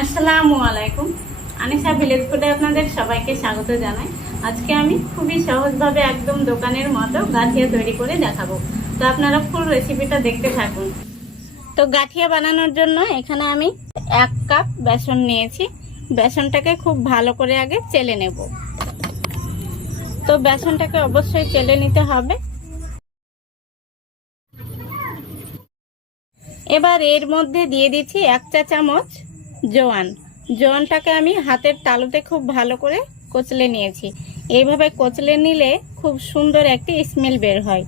আসসালামু আলাইকুম। আনিশা ভিলেজ ফুডে আপনাদের সবাইকে স্বাগত জানাই। আজকে আমি খুবই সহজভাবে একদম দোকানের মতো গাঠিয়া তৈরি করে দেখাবো। তো আপনারা ফুল রেসিপিটা দেখতে থাকুন। তো গাঠিয়া বানানোর জন্য এখানে আমি 1 কাপ বেসন নিয়েছি। বেসনটাকে খুব ভালো করে আগে চেলে নেব। তো বেসনটাকে অবশ্যই চেলে নিতে হবে। এবার এর মধ্যে দিয়ে দিচ্ছি 1 চা চামচ জোয়ান। জোয়ানটাকে আমি হাতের তালুতে খুব ভালো করে কচলে নিয়েছি। এইভাবে কচলে নিলে খুব সুন্দর একটি স্মেল বের হয়।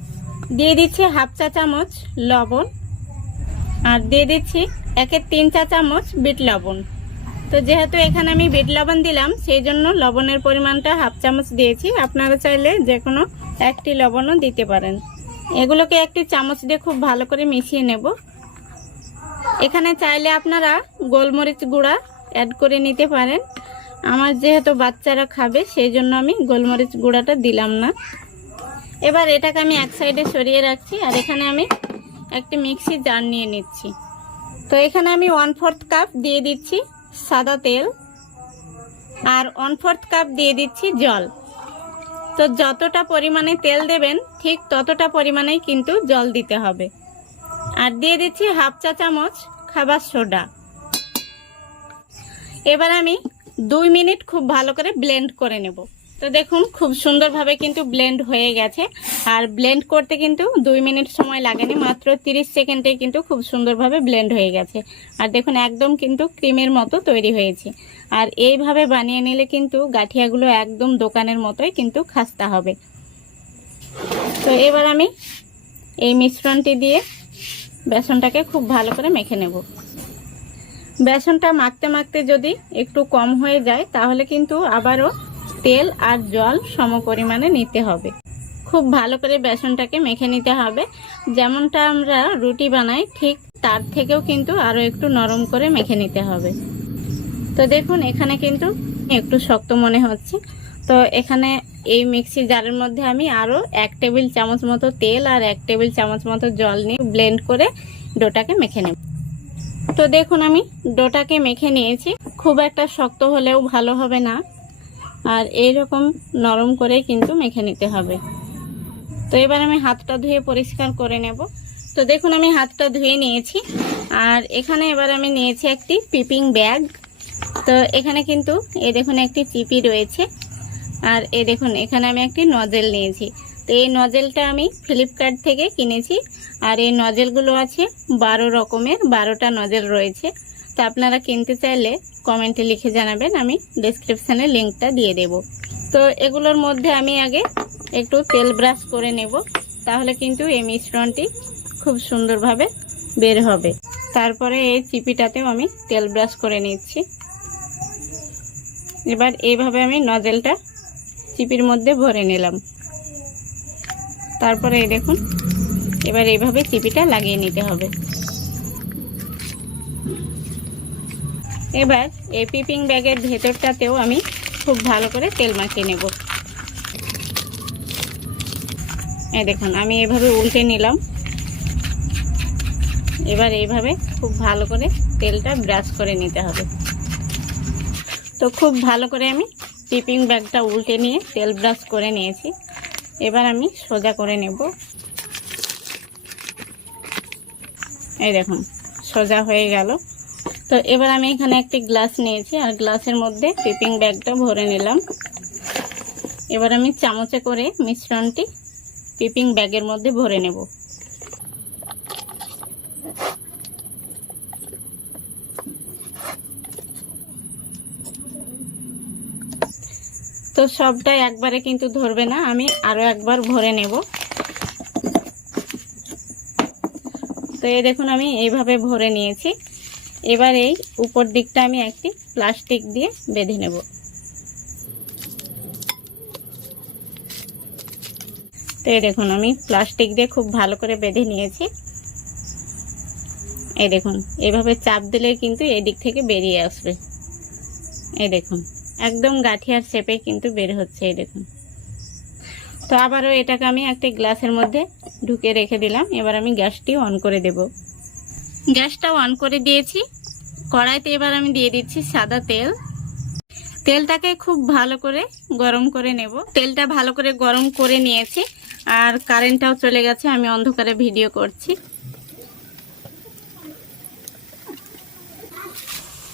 দিয়ে দিচ্ছি 1/2 চা চামচ লবণ, আর দিয়ে দিচ্ছি 1/3 চা চামচ বিট লবণ। তো যেহেতু এখানে আমি বিট লবণ দিলাম, সেই জন্য লবণের পরিমাণটা 1/2 চামচ দিয়েছি। আপনারা চাইলে যে কোনো একটি লবণও দিতে পারেন। এগুলোকে একটি চামচ দিয়ে খুব ভালো করে মিশিয়ে নেব। এখানে চাইলে আপনারা গোলমরিচ গুঁড়া অ্যাড করে নিতে পারেন। আমার যেহেতু বাচ্চারা খাবে, সেই জন্য আমি গোলমরিচ গুঁড়াটা দিলাম না। এবার এটাকে আমি এক সাইডে সরিয়ে রাখছি, আর এখানে আমি একটি মিক্সি জার নিয়ে নিচ্ছি। তো এখানে আমি 1/4 কাপ দিয়ে দিচ্ছি সাদা তেল, আর 1/4 কাপ দিয়ে দিচ্ছি জল। তো যতটা পরিমাণে তেল দেবেন ঠিক ততটা পরিমাণেই কিন্তু জল দিতে হবে। আর দিয়ে দিচ্ছি 1/2 চা চামচ খাবার সোডা। এবার আমি 2 মিনিট খুব ভালো করে ব্লেন্ড করে নেব। তো দেখুন খুব সুন্দরভাবে কিন্তু ব্লেন্ড হয়ে গেছে। আর ব্লেন্ড করতে কিন্তু 2 মিনিট সময় লাগেনি, মাত্র 30 সেকেন্ডে কিন্তু খুব সুন্দরভাবে ব্লেন্ড হয়ে গেছে। আর দেখুন একদম কিন্তু ক্রিমের মতো তৈরি হয়েছে। আর এইভাবে বানিয়ে নিলে কিন্তু গাঠিয়াগুলো একদম দোকানের মতোই কিন্তু খাস্তা হবে। তো এবার আমি এই মিশ্রণটি দিয়ে বেসনটাকে খুব ভালো করে মেখে নেব। বেসনটা মাখতে মাখতে যদি একটু কম হয়ে যায়, তাহলে কিন্তু আবারও তেল আর জল সম পরিমাণে নিতে হবে। খুব ভালো করে বেসনটাকে মেখে নিতে হবে। যেমনটা আমরা রুটি বানাই ঠিক তার থেকেও কিন্তু আরও একটু নরম করে মেখে নিতে হবে। তো দেখুন এখানে কিন্তু একটু শক্ত মনে হচ্ছে। তো এখানে এই মিক্সি জারের মধ্যে আমি আরও 1 টেবিল চামচ মতো তেল আর 1 টেবিল চামচ মতো জল নিয়ে ব্লেন্ড করে ডোটাকে মেখে নেব। তো দেখুন আমি ডোটাকে মেখে নিয়েছি। খুব একটা শক্ত হলেও ভালো হবে না, আর এইরকম নরম করে কিন্তু মেখে নিতে হবে। তো এবার আমি হাতটা ধুয়ে পরিষ্কার করে নেব। তো দেখুন আমি হাতটা ধুয়ে নিয়েছি। আর এখানে এবার আমি নিয়েছি একটি পিপিং ব্যাগ। তো এখানে কিন্তু এই দেখুন একটি চিপি রয়েছে, আর এই দেখুন এখানে আমি একটি নজেল নিয়েছি। তো এই নজেলটা আমি ফ্লিপকার্ট থেকে কিনেছি। আর এই নজেলগুলো আছে 12 রকমের, 12টা নজেল রয়েছে। তো আপনারা কিনতে চাইলে কমেন্টে লিখে জানাবেন, আমি ডেসক্রিপশানে লিঙ্কটা দিয়ে দেব। তো এগুলোর মধ্যে আমি আগে একটু তেল ব্রাশ করে নেব, তাহলে কিন্তু এই মিশ্রণটি খুব সুন্দরভাবে বের হবে। তারপরে এই চিপিটাতেও আমি তেল ব্রাশ করে নিচ্ছি। এবার এইভাবে আমি নজেলটা চিপির মধ্যে ভরে নিলাম। তারপরে এই দেখুন এবার এইভাবে চিপিটা লাগিয়ে নিতে হবে। এবার এই পিপিং ব্যাগের ভেতরটাতেও আমি খুব ভালো করে তেল মাখিয়ে নেব। এই দেখুন আমি এইভাবে উল্টে নিলাম। এবার এইভাবে খুব ভালো করে তেলটা ব্রাশ করে নিতে হবে। তো খুব ভালো করে আমি পিপিং ব্যাগটা উল্টে নিয়ে তেল ব্রাশ করে নিয়েছি। এবার আমি সোজা করে নেব। এই দেখুন সোজা হয়ে গেল। তো এবার আমি এখানে একটি গ্লাস নিয়েছি, আর গ্লাসের মধ্যে পিপিং ব্যাগটা ভরে নিলাম। এবার আমি চামচে করে মিশ্রণটি পিপিং ব্যাগের মধ্যে ভরে নেব। তো সবটাই একবারে কিন্তু ধরবে না, আমি আরো একবার ভরে নেব। তো এই দেখুন আমি এইভাবে ভরে নিয়েছি। এবার এই উপর দিকটা আমি একটি প্লাস্টিক দিয়ে বেঁধে নেব। তো এই দেখুন আমি প্লাস্টিক দিয়ে খুব ভালো করে বেঁধে নিয়েছি। এই দেখুন এইভাবে চাপ দিলে কিন্তু এই দিক থেকে বেরিয়ে আসবে। এই দেখুন একদম গাঠিয়ার শেপে কিন্তু বের হচ্ছে। এই দেখুন। তো আবারও এটাকে আমি একটা গ্লাসের মধ্যে ঢুকে রেখে দিলাম। এবার আমি গ্যাসটি অন করে দেব। গ্যাসটা অন করে দিয়েছি। কড়াইতে এবার আমি দিয়ে দিচ্ছি সাদা তেল। তেলটাকে খুব ভালো করে গরম করে নেব। তেলটা ভালো করে গরম করে নিয়েছি, আর কারেন্টটাও চলে গেছে, আমি অন্ধকারে ভিডিও করছি।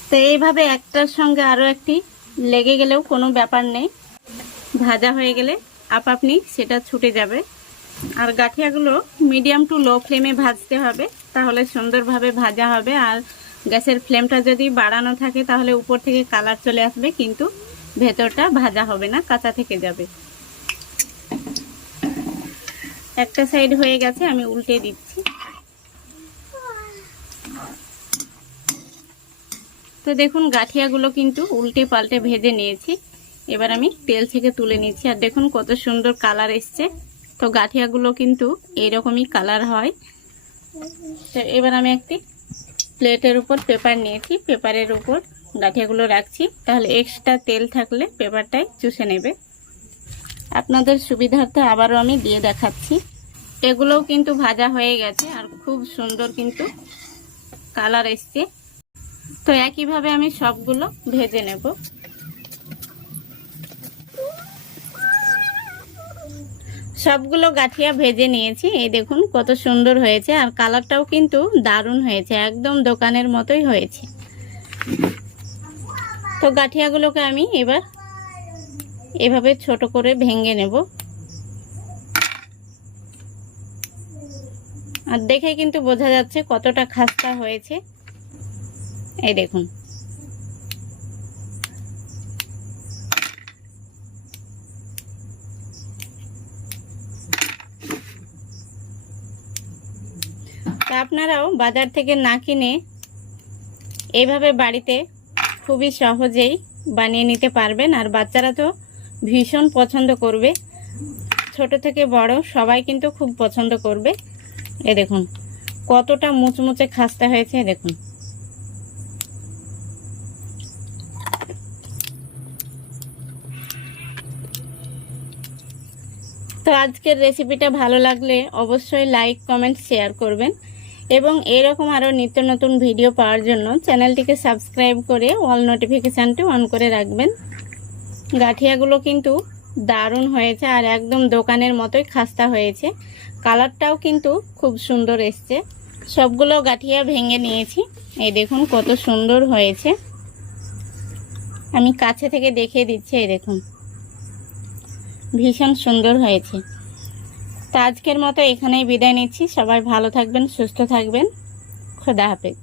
তো এইভাবে একটার সঙ্গে আরও একটি লেগে গেলেও কোনো ব্যাপার নেই, ভাজা হয়ে গেলে আপনি সেটা ছুটে যাবে। আর গাঠিয়াগুলো মিডিয়াম টু লো ফ্লেমে ভাজতে হবে, তাহলে সুন্দরভাবে ভাজা হবে। আর গ্যাসের ফ্লেমটা যদি বাড়ানো থাকে তাহলে উপর থেকে কালার চলে আসবে, কিন্তু ভেতরটা ভাজা হবে না, কাঁচা থেকে যাবে। একটা সাইড হয়ে গেছে, আমি উল্টে দিচ্ছি। তো দেখুন গাঠিয়াগুলো কিন্তু উল্টে পাল্টে ভেজে নিয়েছি। এবার আমি তেল থেকে তুলে নিচ্ছি, আর দেখুন কত সুন্দর কালার এসছে। তো গাঠিয়াগুলো কিন্তু এরকমই কালার হয়। তো এবার আমি একটি প্লেটের উপর পেপার নিয়েছি, পেপারের উপর গাঠিয়াগুলো রাখছি, তাহলে এক্সট্রা তেল থাকলে পেপারটাই চুষে নেবে। আপনাদের সুবিধার্থে আবারও আমি দিয়ে দেখাচ্ছি। এগুলোও কিন্তু ভাজা হয়ে গেছে, আর খুব সুন্দর কিন্তু কালার এসছে। তো একইভাবে আমি সবগুলো ভেজে নেব। সবগুলো গাঠিয়া ভেজে নিয়েছি, এই দেখুন কত সুন্দর হয়েছে, আর কালারটাও কিন্তু দারুণ হয়েছে, একদম দোকানের মতোই হয়েছে। তো গাঠিয়াগুলোকে আমি এবার এভাবে ছোট করে ভেঙে নেব। আর দেখে কিন্তু বোঝা যাচ্ছে কতটা খাস্তা হয়েছে, এই দেখুন। তা আপনারাও বাজার থেকে না কিনে এইভাবে বাড়িতে খুবই সহজেই বানিয়ে নিতে পারবেন। আর বাচ্চারা তো ভীষণ পছন্দ করবে, ছোট থেকে বড় সবাই কিন্তু খুব পছন্দ করবে। এই দেখুন কতটা মুচমুচে খাস্তা হয়েছে, দেখুন। তো আজকের রেসিপিটা ভালো লাগলে অবশ্যই লাইক, কমেন্ট, শেয়ার করবেন, এবং এরকম আরও নিত্য নতুন ভিডিও পাওয়ার জন্য চ্যানেলটিকে সাবস্ক্রাইব করে অল নোটিফিকেশানটি অন করে রাখবেন। গাঠিয়াগুলো কিন্তু দারুণ হয়েছে, আর একদম দোকানের মতোই খাস্তা হয়েছে, কালারটাও কিন্তু খুব সুন্দর এসছে। সবগুলো গাঠিয়া ভেঙে নিয়েছি, এই দেখুন কত সুন্দর হয়েছে। আমি কাছে থেকে দেখিয়ে দিচ্ছি, এই দেখুন ভীষণ সুন্দর হয়েছে। তো আজকের মতো এখানেই বিদায় নিচ্ছি। সবাই ভালো থাকবেন, সুস্থ থাকবেন। খোদা হাফেজ।